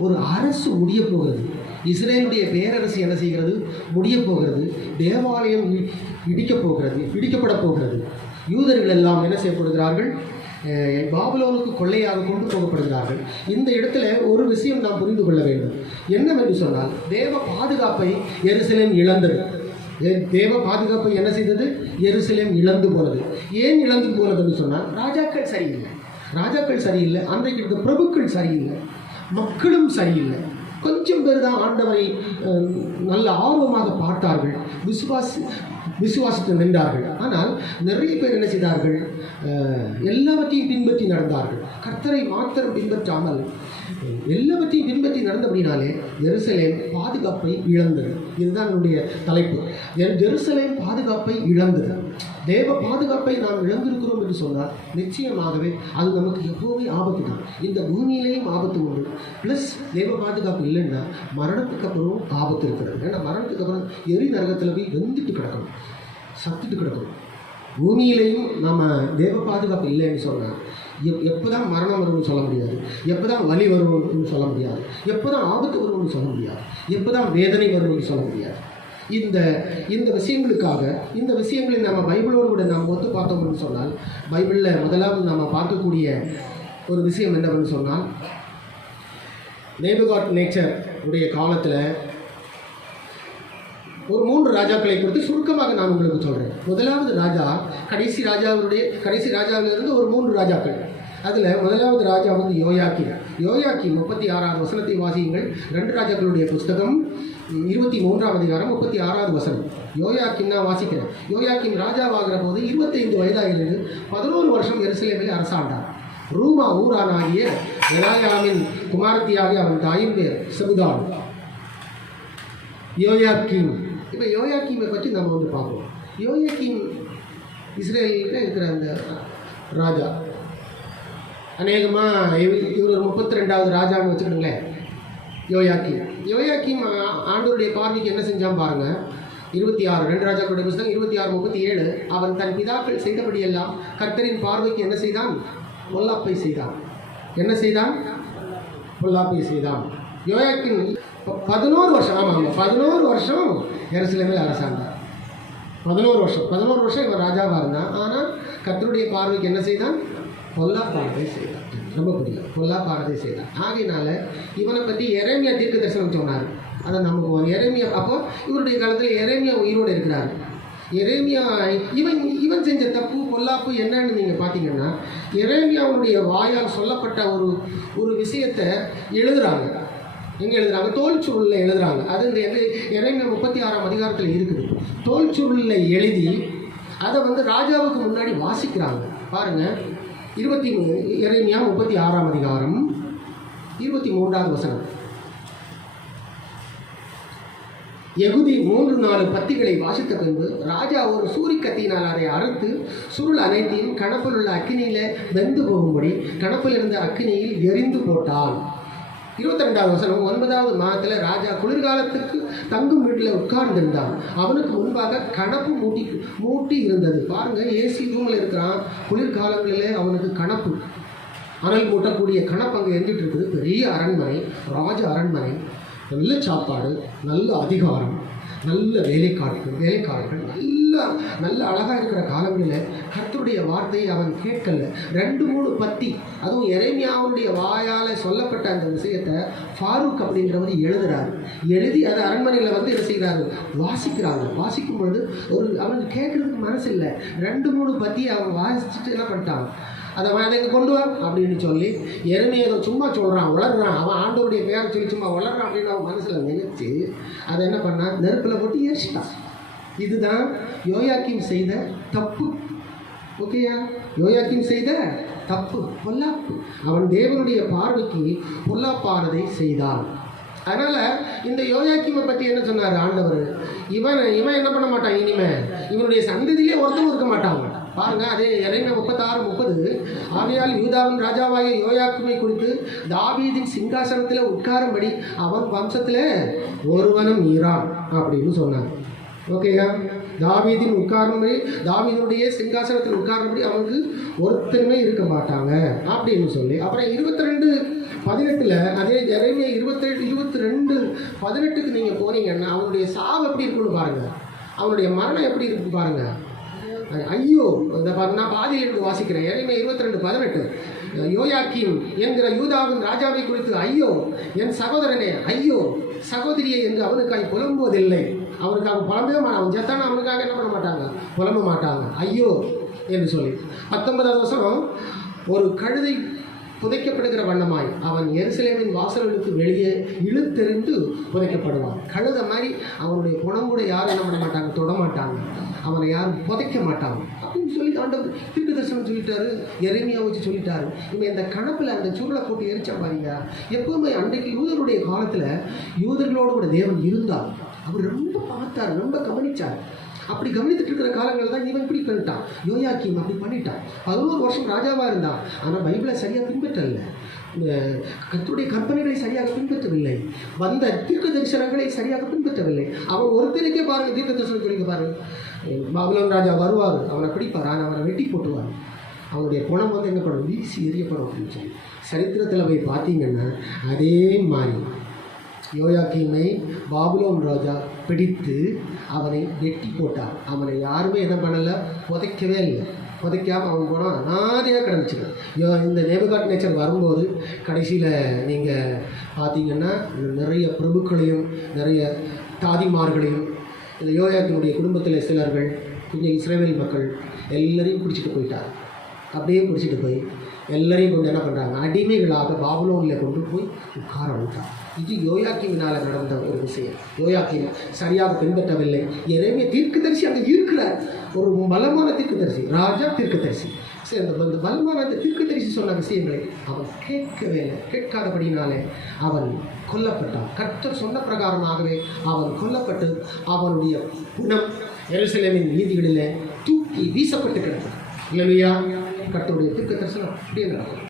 ஒரு அரசு முடிய போகிறது. இஸ்ரேலுடைய பேரரசு என்ன செய்கிறது? முடிய போகிறது. தேவாலயம் இடிக்கப்பட போகிறது. யூதர்கள் எல்லாம் என்ன செய்யப்படுகிறார்கள்? பாபிலோனுக்கு கொள்ளையாக கொண்டு போகப்படுகிறார்கள். இந்த இடத்துல ஒரு விஷயம் நாம் புரிந்து கொள்ள வேண்டும். என்னவென்று சொன்னால், தேவ பாதுகாப்பை எருசலேம் இழந்தது. தேவ பாதுகாப்பை என்ன செய்தது? எருசலேம் இழந்து போனது. ஏன் இழந்து போனதுன்னு சொன்னால், ராஜாக்கள் சரியில்லை, அன்றைக்கு இருக்க பிரபுக்கள் சரியில்லை, மக்களும் சரியில்லை. கொஞ்சம் பேர் தான் ஆண்டவரை நல்ல ஆர்வமாக பார்த்தார்கள், விசுவாசித்து நின்றார்கள். ஆனால் நிறைய பேர் என்ன செய்தார்கள்? எல்லாவற்றையும் பின்பற்றி நடந்தார்கள். கர்த்தரை மாத்திரம் பின்பற்றாமல் எல்லாவற்றையும் பின்பற்றி நடந்தபடினாலே எருசலேம் பாதுகாப்பை இழந்தது. இதுதான் என்னுடைய தலைப்பு. எருசலேம் பாதுகாப்பை இழந்தது. தேவ பாதுகாப்பை நாம் இழந்திருக்கிறோம் என்று சொன்னால் நிச்சயமாகவே அது நமக்கு எப்போவுமே ஆபத்து தான். இந்த பூமியிலேயும் ஆபத்து உண்டு. ப்ளஸ் தேவ பாதுகாப்பு இல்லைன்னா மரணத்துக்கு அப்புறம் ஆபத்து இருக்கிறது. ஏன்னா மரணத்துக்கு அப்புறம் எரி நரகத்தில் போய் வெந்துட்டு கிடக்கணும், சத்துட்டு கிடக்கணும். பூமியிலையும் நம்ம தேவ பாதுகாப்பு இல்லைன்னு சொன்னால் எப்போ தான் மரணம் வரும்னு சொல்ல முடியாது, எப்போ தான் வலி வரும்னு சொல்ல முடியாது, எப்போ தான் ஆபத்து வரும்னு சொல்ல முடியாது, எப்போ தான் வேதனை வரும்னு சொல்ல முடியாது. இந்த விஷயங்களுக்காக இந்த விஷயங்களை நம்ம பைபிளோடு கூட நாம் ஒத்து பார்த்தோம்னு சொன்னால், பைபிளில் முதலாவது நம்ம பார்க்கக்கூடிய ஒரு விஷயம் என்னவென்று சொன்னால், நேபுகாத்நேச்சர் உடைய காலத்தில் ஒரு 3 ராஜாக்களை குறித்து சுருக்கமாக நான் உங்களுக்கு சொல்கிறேன். முதலாவது ராஜா கடைசி ராஜாவிலிருந்து ஒரு 3 ராஜாக்கள். அதில் முதலாவது ராஜா வந்து யோயாக்கீம். 36வது வசனத்தை வாசியுங்கள். 2 ராஜாக்களுடைய புஸ்தகம் 23ஆம் அதிகாரம் 36வது வசனம். யோயாக்கீம் நான் வாசிக்கிறேன். யோயாக்கீம் ராஜாவாகிற போது 25 வயதாகிறது. 11 வருஷம் எருசலேமில் அரசாண்டார். ரூமா ஊரானாகிய எலாயாமின் குமாரத்தியாகிய அவன் தாயின் பேர் செபுதான். யோயாக்கீம். இப்போ யோயாக்கீமை பற்றி நம்ம வந்து பார்ப்போம். யோயாக்கீம் இஸ்ரேலில் இருக்கிற அந்த ராஜா. அநேகமாக இவர் 32வது ராஜான்னு வச்சுக்கிடுங்களேன். யோயாக்கீம் ஆண்டவருடைய பார்வைக்கு என்ன செஞ்சான் பாருங்கள். 26 2 ராஜாக்களுடைய புத்தகம் 26:37. அவன் தன் பிதாக்கள் செய்தபடியெல்லாம் கர்த்தரின் பார்வைக்கு என்ன செய்தான்? பொல்லாப்பை செய்தான். என்ன செய்தான்? பொல்லாப்பை செய்தான். யோயாக்கீம் 11 வருஷம், ஆமாம் 11 வருஷம் எருசலேமில் அரசாண்டார். 11 வருஷம் இவன் ராஜாவாக இருந்தான். ஆனால் கர்த்தருடைய பார்வைக்கு என்ன செய்தான்? பொல்லாப்பானதை செய்தான். ரொம்ப பிடிக்கும், பொல்லாப்பானதை செய்தான். ஆகையினால இவனை பற்றி எரேமியா தீர்க்க தரிசனம் சொன்னார். அதை நமக்கு எரேமியா, அப்போ இவருடைய காலத்தில் எரேமியா உயிரோடு இருக்கிறார். எரேமியா இவன் செஞ்ச தப்பு பொல்லாப்பு என்னன்னு நீங்கள் பார்த்தீங்கன்னா, எரேமியாவுடைய வாயால் சொல்லப்பட்ட ஒரு விஷயத்தை எழுதுகிறாங்க. எங்கே எழுதுறாங்க? தோல் சுருளில் எழுதுறாங்க. அது இந்த எரேமியா 36ஆம் அதிகாரத்தில் இருக்குது. தோல் சுருளில் எழுதி அதை வந்து ராஜாவுக்கு முன்னாடி வாசிக்கிறாங்க. பாருங்கள், எரேமியா 36ஆம் அதிகாரம் 23வது வசனம். யெகூதி 3-4 பத்திகளை வாசித்த பின்பு ராஜா ஒரு சூரிக்கத்தினால் அதை அறுத்து சுருள் அனைத்தையும் கணப்பில் உள்ள அக்கினியில் வெந்து போகும்படி கணப்பில் இருந்த அக்கினியில் எரிந்து போட்டான். 22வது வசனம். 9வது மாதத்தில் ராஜா குளிர்காலத்துக்கு தங்கும் வீட்டில் உட்கார்ந்திருந்தான். அவனுக்கு முன்பாக கணப்பு மூட்டி இருந்தது. பாருங்கள், ஏசி ரூமில் இருக்கிறான். குளிர்காலங்களில் அவனுக்கு கணப்பு, அனல் மூட்டக்கூடிய கணப்பு அங்கே எரிஞ்சிட்டு இருக்குது. பெரிய அரண்மனை, ராஜ அரண்மனை, நல்ல சாப்பாடு, நல்ல அதிகாரம், நல்ல வேலைக்காரர்கள், நல்ல அழகாக இருக்கிற காலங்களில் கர்த்தருடைய வார்த்தையை அவன் கேட்கல. 2-3 பத்தி, அதுவும் எரேமியாவுடைய வாயால் சொல்லப்பட்ட அந்த விஷயத்தை ஃபாரூக் அப்படிங்கிறவர் எழுதி அதை அரண்மனையில் வந்து என்ன செய்கிறாரு? வாசிக்கிறாங்க. வாசிக்கும் பொழுது அவனுக்கு கேட்குறதுக்கு மனசு இல்லை. 2-3 பத்தி அவன் வாசிச்சுட்டு என்ன பண்ணிட்டான்? அதை இங்கே கொண்டு வா அப்படின்னு சொல்லி எருமையை ஏதோ சும்மா சொல்கிறான், வளர்றான். அவன் ஆண்டவருடைய பேரை சொல்லி சும்மா வளர்றான் அப்படின்னு அவன் மனசில் நினைச்சு அதை என்ன பண்ணான்? நெருப்பில் போட்டு எரிச்சிட்டான். இதுதான் யோயாக்கீம் செய்த தப்பு. ஓகேயா? யோயாக்கீம் செய்த தப்பு, பொல்லாப்பு. அவன் தேவனுடைய பார்வைக்கு பொல்லாப்பானதை செய்தான். அதனால் இந்த யோயாக்கீமை பற்றி என்ன சொன்னார் ஆண்டவர்? இவன் என்ன பண்ண மாட்டான்? இனிமேல் இவனுடைய சந்ததியிலே ஒருத்தவும் இருக்க மாட்டாங்க. பாருங்க, அதே எரேமியா 36:30. ஆகையால் யூதாவின் ராஜாவாகிய யோயாக்கீமை குறித்து தாவீதின் சிங்காசனத்தில் உட்காரும்படி அவன் வம்சத்தில் ஒருவனும் ஈரான் அப்படின்னு சொன்னான். ஓகேயா? தாவீதின் உட்காரும்படி, தாவீதுடைய சிங்காசனத்தில் உட்காரும்படி அவனுக்கு ஒருத்தருமே இருக்க மாட்டாங்க அப்படின்னு சொல்லி. அப்புறம் 18 அதே எரேமியா 22:18 நீங்கள் போனீங்கன்னா அவனுடைய சாவு எப்படி இருக்குன்னு பாருங்கள், அவனுடைய மரணம் எப்படி இருக்குன்னு பாருங்கள். ஐயோ, இந்த நான் பாதியில் இருந்து வாசிக்கிறேன். எரேமியா 22:18 யோயாக்கீம் என்கிற யூதாவின் ராஜாவை குறித்து ஐயோ என் சகோதரனே, ஐயோ சகோதரியே என்று அவனுக்காக புலம்புவதில்லை. அவனுக்காக புலம்பவே மாட்டான். அவன் ஜெத்தான அவனுக்காக என்ன பண்ண மாட்டாங்க, புலம்ப மாட்டாங்க, ஐயோ என்று சொல்லி. 19வது வசனம், ஒரு கழுதை புதைக்கப்படுகிற வண்ணமாய் அவன் எருசலேமின் வாசல்களுக்கு வெளியே இழுத்தெறிந்து புதைக்கப்படுவான். கழுதை மாதிரி அவனுடைய குணம் கூட யாரும் என்ன பண்ண மாட்டாங்க, தொடமாட்டாங்க, அவனை யாரும் புதைக்க மாட்டாங்க அப்படின்னு சொல்லி ஆண்டவர் தீர்க்க தரிசனம் சொல்லிட்டாரு. எரேமியா வச்சு சொல்லிட்டாரு. இவன் இந்த கணப்பில் அந்த சுருளை போட்டு எரிச்சா பாருங்க. எப்பவுமே அன்றைக்கு யூதருடைய காலத்தில் யூதர்களோடு கூட தேவன் இருந்தார். அவர் ரொம்ப பார்த்தார், ரொம்ப கவனித்தார். அப்படி கவனித்துட்டு இருக்கிற காலங்கள் தான் இவன் இப்படி பண்ணிட்டான். யோயாக்கீம் அப்படி பண்ணிட்டான். 11 வருஷம் ராஜாவாக இருந்தான். ஆனால் பைபிளை சரியாக பின்பற்றல, கர்த்தருடைய கற்பனைகளை சரியாக பின்பற்றவில்லை, வந்த தீர்க்க தரிசனங்களை சரியாக பின்பற்றவில்லை. அவன் ஒருத்தருக்கே பாருங்கள், தீர்க்க தரிசனம் சொல்லிக்க பாருங்கள், பாபிலோன் ராஜா வருவார், அவனை பிடிப்பார், ஆனால் அவனை வெட்டி போட்டுவார், அவனுடைய குணம் வந்து என்ன பண்ணும், வீசி எரியப்படும் அப்படின்னு சொல்லி சரித்திரத்தில் போய் பார்த்தீங்கன்னா அதே மாதிரி யோயாக்கீமை பாபிலோன் ராஜா பிடித்து அவனை வெட்டி போட்டார். அவனை யாருமே என்ன பண்ணலை, புதைக்கவே இல்லை. புதைக்காமல் அவன் போனால் அனாதையாக கிடந்துச்சிடும். இந்த நேபுகாத்நேச்சர் வரும்போது கடைசியில் நீங்கள் பார்த்தீங்கன்னா நிறைய பிரபுக்களையும் நிறைய தாதிமார்களையும் இந்த யோயாக்கீனுடைய குடும்பத்தில் சிலர்கள், கொஞ்சம் இஸ்ரவேல் மக்கள் எல்லாரையும் பிடிச்சிட்டு போயிட்டார். அப்படியே பிடிச்சிட்டு போய் எல்லாரையும் கொண்டு என்ன பண்ணுறாங்க, அடிமைகளாக பாபிலோனில் கொண்டு போய் உட்கார வைத்தார். இது யோயாக்கீமினால் நடந்த ஒரு விஷயம். யோயாக்கீம் சரியாக பின்பற்றவில்லை. எரேமியா தீர்க்கதரிசி அங்கே இருக்கிறார், ஒரு பலமான தீர்க்கதரிசி, ராஜா தீர்க்கதரிசி. சரி, அந்த பலமான அந்த தீர்க்கதரிசி சொன்ன விஷயங்களை அவன் கேட்கவே இல்லை. கேட்காதபடினாலே அவன் கொல்லப்பட்டான். கர்த்தர் சொன்ன பிரகாரமாகவே அவன் கொல்லப்பட்டு அவனுடைய குணம் எருசலேமின் வீதிகளிலே தூக்கி வீசப்பட்டு கிடந்தான். இல்லையா, கர்த்தருடைய தீர்க்க தரிசனம் அப்படியே நடக்கும்.